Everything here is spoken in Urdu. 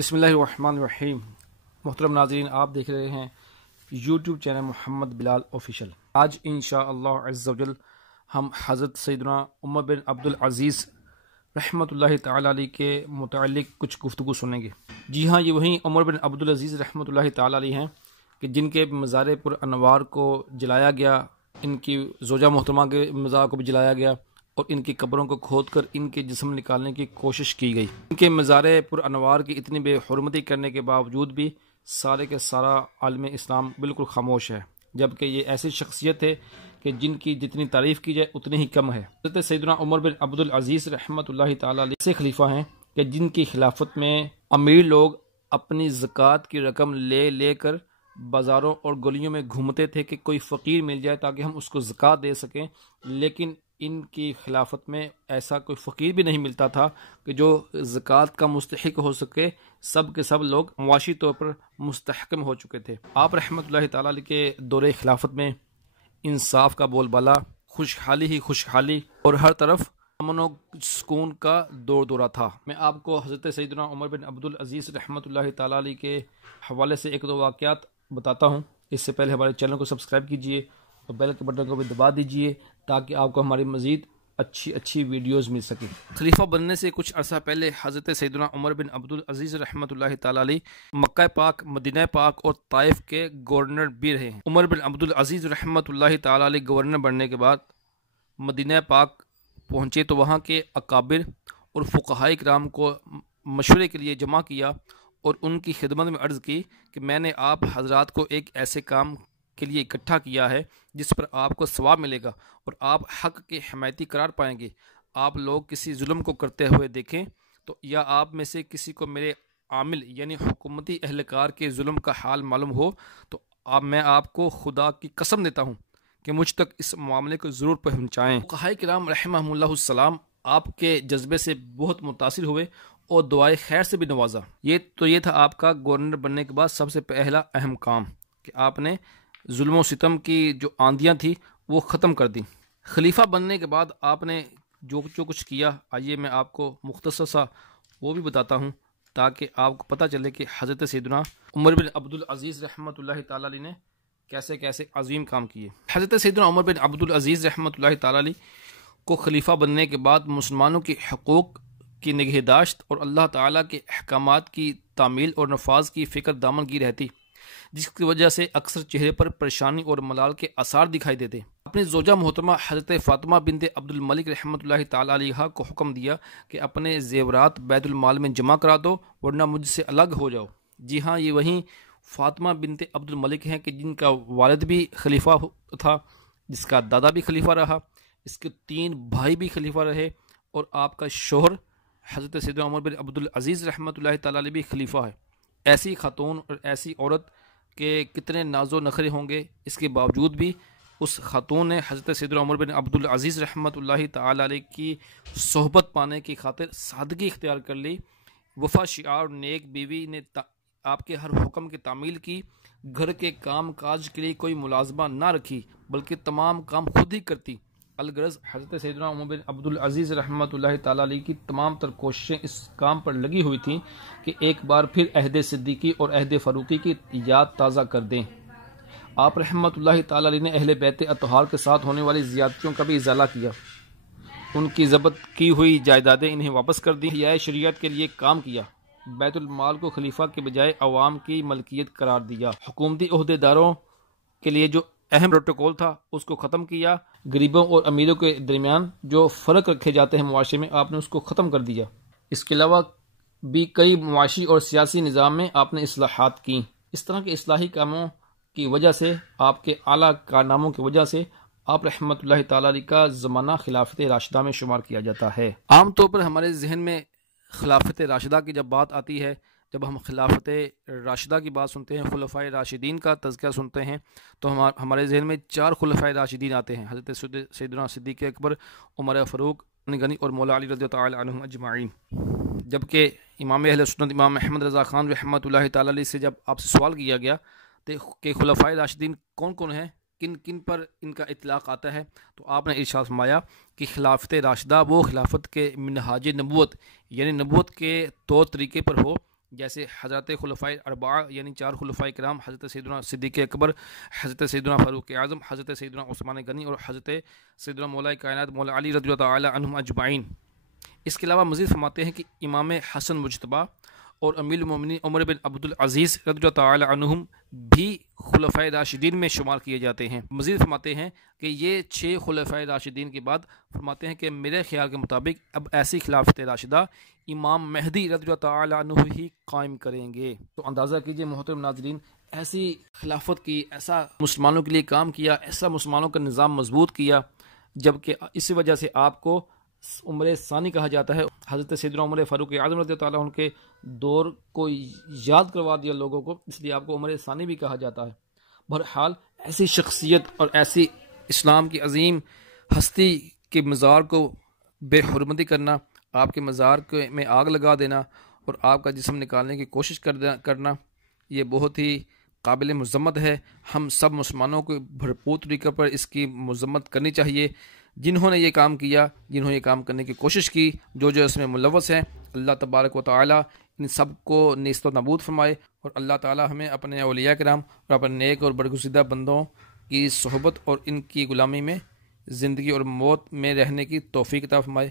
بسم اللہ الرحمن الرحیم۔ محترم ناظرین، آپ دیکھ رہے ہیں یوٹیوب چینل محمد بلال آفیشل۔ آج انشاءاللہ عز و جل ہم حضرت سیدنا عمر بن عبدالعزیز رحمۃ اللہ تعالی علیہ کے متعلق کچھ گفتگو سنیں گے۔ جی ہاں، یہ وہیں عمر بن عبدالعزیز رحمۃ اللہ تعالی علیہ ہیں کہ جن کے مزار پر انوار کو جلایا گیا، ان کی زوجہ محترمہ کے مزار کو بھی جلایا گیا اور ان کی قبروں کو کھود کر ان کے جسم نکالنے کی کوشش کی گئی۔ ان کے مزار پر انوار کی اتنی بے حرمتی کرنے کے باوجود بھی سارے کے سارا عالم اسلام بالکل خاموش ہے، جبکہ یہ ایسی شخصیت ہے کہ جن کی جتنی تعریف کی جائے اتنی ہی کم ہے۔ حضرت سیدنا عمر بن عبدالعزیز رحمۃ اللہ تعالی علیہ سے خلیفہ ہیں کہ جن کی خلافت میں امیر لوگ اپنی زکوٰۃ کی رقم لے کر بازاروں اور گلیوں میں گھومتے تھے کہ کوئی فقیر مل جائے تاکہ ہم اس کو زکوٰۃ دے سکیں، لیکن ان کی خلافت میں ایسا کوئی فقیر بھی نہیں ملتا تھا کہ جو زکوٰۃ کا مستحق ہو سکے۔ سب کے سب لوگ معاشی طور پر مستحکم ہو چکے تھے۔ آپ رحمۃ اللہ تعالی علیہ کے دور خلافت میں انصاف کا بول بالا، خوشحالی ہی خوشحالی اور ہر طرف امن و سکون کا دورہ تھا۔ میں آپ کو حضرت سیدنا عمر بن عبدالعزیز رحمۃ اللہ تعالی علیہ کے حوالے سے ایک دو واقعات بتاتا ہوں۔ اس سے پہلے ہمارے چینل کو سبسکرائب کیجئے اور بیل کے بٹن کو بھی دبا دیجئے تاکہ آپ کو ہماری مزید اچھی ویڈیوز مل سکیں۔ خلیفہ بننے سے کچھ عرصہ پہلے حضرت سیدنا عمر بن عبدالعزیز رحمۃ اللہ تعالی علیہ مکہ پاک، مدینہ پاک اور طائف کے گورنر بھی رہے ہیں۔ عمر بن عبدالعزیز رحمۃ اللہ تعالی علیہ گورنر بننے کے بعد مدینہ پاک پہنچے تو وہاں کے اکابر اور فقہاء کرام کو مشورے کے لیے جمع کیا اور ان کی خدمت میں عرض کی کہ میں نے آپ حضرات کو ایک ایسے کام کے لیے اکٹھا کیا ہے جس پر آپ کو ثواب ملے گا اور آپ حق کے حمایتی قرار پائیں گے۔ آپ لوگ کسی ظلم کو کرتے ہوئے دیکھیں تو یا آپ میں سے کسی کو میرے عامل یعنی حکومتی اہلکار کے ظلم کا حال معلوم ہو تو میں آپ کو خدا کی قسم دیتا ہوں کہ مجھ تک اس معاملے کو ضرور پہنچائیں۔ فقہاء کرام رحمہم اللہ السلام آپ کے جذبے سے بہت متاثر ہوئے اور دعائے خیر سے بھی نوازا۔ یہ تھا آپ کا گورنر بننے کے بعد سب سے پہلا اہم کام کہ آپ نے ظلم و ستم کی جو آندیاں تھی وہ ختم کر دی۔ خلیفہ بننے کے بعد آپ نے جو کچھ کیا، آئیے میں آپ کو مختصر سا وہ بھی بتاتا ہوں تاکہ آپ کو پتہ چلے کہ حضرت سیدنا عمر بن عبدالعزیز رحمۃ اللہ تعالی علیہ نے کیسے عظیم کام کیے۔ حضرت سیدنا عمر بن عبدالعزیز رحمۃ اللہ تعالی علیہ کو خلیفہ بننے کے بعد مسلمانوں کی حقوق کی نگہداشت اور اللہ تعالیٰ کے احکامات کی تعمیل اور نفاذ کی فکر دامن کی رہتی، جس کی وجہ سے اکثر چہرے پر پریشانی اور ملال کے آثار دکھائی دیتے۔ اپنی زوجہ محترمہ حضرت فاطمہ بنت عبد الملک رحمۃ اللہ تعالی علیہ کو حکم دیا کہ اپنے زیورات بیت المال میں جمع کرا دو ورنہ مجھ سے الگ ہو جاؤ۔ جی ہاں، یہ وہیں فاطمہ بنت عبد الملک ہیں کہ جن کا والد بھی خلیفہ تھا، جس کا دادا بھی خلیفہ رہا، اس کے 3 بھائی بھی خلیفہ رہے اور آپ کا شوہر حضرت سیدنا عمر بن عبدالعزیز رحمۃ اللہ تعالی علیہ بھی خلیفہ ہے۔ ایسی خاتون اور ایسی عورت کہ کتنے ناز و نخرے ہوں گے، اس کے باوجود بھی اس خاتون نے حضرت سیدنا عمر بن عبدالعزیز رحمۃ اللہ تعالی علیہ کی صحبت پانے کی خاطر سادگی اختیار کر لی۔ وفا شعار نیک بیوی نے آپ کے ہر حکم کی تعمیل کی، گھر کے کام کاج کے لیے کوئی ملازمہ نہ رکھی بلکہ تمام کام خود ہی کرتی۔ الغرض حضرت سیدنا عمر بن عبدالعزیز رحمۃ اللہ تعالی علیہ کی تمام تر کوششیں اس کام پر لگی ہوئی تھیں کہ ایک بار پھر عہد صدیقی اور عہد فاروقی کی یاد تازہ کر دیں۔ آپ رحمۃ اللہ تعالی علیہ نے اہل بیت اطہار کے ساتھ ہونے والی زیادتیوں کا بھی ازالہ کیا، ان کی ضبط کی ہوئی جائیدادیں انہیں واپس کر دیں، احیاء شریعت کے لیے کام کیا، بیت المال کو خلیفہ کے بجائے عوام کی ملکیت قرار دیا، حکومتی عہدے داروں کے لیے جو اہم پروٹوکول تھا اس کو ختم کیا، غریبوں اور امیروں کے درمیان جو فرق رکھے جاتے ہیں معاشرے میں آپ نے اس کو ختم کر دیا۔ اس کے علاوہ بھی کئی معاشی اور سیاسی نظام میں آپ نے اصلاحات کی۔ اس طرح کے اصلاحی کاموں کی وجہ سے، آپ کے اعلیٰ کارناموں کی وجہ سے آپ رحمۃ اللہ تعالی علیہ کا زمانہ خلافت راشدہ میں شمار کیا جاتا ہے۔ عام طور پر ہمارے ذہن میں خلافت راشدہ کی جب بات آتی ہے، جب ہم خلافت راشدہ کی بات سنتے ہیں، خلفائے راشدین کا تذکرہ سنتے ہیں تو ہمارے ذہن میں 4 خلفائے راشدین آتے ہیں: حضرت سیدنا صدیق اکبر، عمر فاروق، غنی اور مولا علی رضی اللہ عنہم اجمعین۔ جبکہ امام اہل سنت امام احمد رضا خان رحمۃ اللہ تعالی علیہ سے جب آپ سے سوال کیا گیا کہ خلفائے راشدین کون کون ہیں، کن کن پر ان کا اطلاق آتا ہے، تو آپ نے ارشاد فرمایا کہ خلافت راشدہ وہ خلافت کے منہاج نبوت یعنی نبوت کے طور طریقے پر ہو جیسے حضرت خلفائے اربعہ یعنی 4 خلفائے کرام، حضرت سیدنا صدیق اکبر، حضرت سیدنا فاروق اعظم، حضرت سیدنا عثمان غنی اور حضرت سیدنا مولا کائنات مولا علی رضی اللہ تعالی عنہم اجمعین۔ اس کے علاوہ مزید فرماتے ہیں کہ امام حسن مجتبیٰ اور امیر المومنین عمر بن عبدالعزیز رضی اللہ تعالی عنہم بھی خلفائے راشدین میں شمار کیے جاتے ہیں۔ مزید فرماتے ہیں کہ یہ 6 خلفائے راشدین کے بعد فرماتے ہیں کہ میرے خیال کے مطابق اب ایسی خلافت راشدہ امام مہدی رضی اللہ تعالی عنہ ہی قائم کریں گے۔ تو اندازہ کیجئے محترم ناظرین، ایسی خلافت کی، ایسا مسلمانوں کے لیے کام کیا، ایسا مسلمانوں کا نظام مضبوط کیا، جبکہ اسی وجہ سے آپ کو عمر ثانی کہا جاتا ہے۔ حضرت سیدنا عمر فاروق اعظم رضی اللہ تعالیٰ عنہ کے دور کو یاد کروا دیا لوگوں کو، اس لیے آپ کو عمر ثانی بھی کہا جاتا ہے۔ بہرحال ایسی شخصیت اور ایسی اسلام کی عظیم ہستی کے مزار کو بے حرمتی کرنا، آپ کے مزار میں آگ لگا دینا اور آپ کا جسم نکالنے کی کوشش کرنا، یہ بہت ہی قابل مذمت ہے۔ ہم سب مسلمانوں کو بھرپور طریقے پر اس کی مذمت کرنی چاہیے۔ جنہوں نے یہ کام کیا، جنہوں نے یہ کام کرنے کی کوشش کی، جو اس میں ملوث ہیں، اللہ تبارک و تعالی ان سب کو نیست و نابود فرمائے، اور اللہ تعالی ہمیں اپنے اولیاء کرام اور اپنے نیک اور برگزیدہ بندوں کی صحبت اور ان کی غلامی میں زندگی اور موت میں رہنے کی توفیق عطا فرمائے۔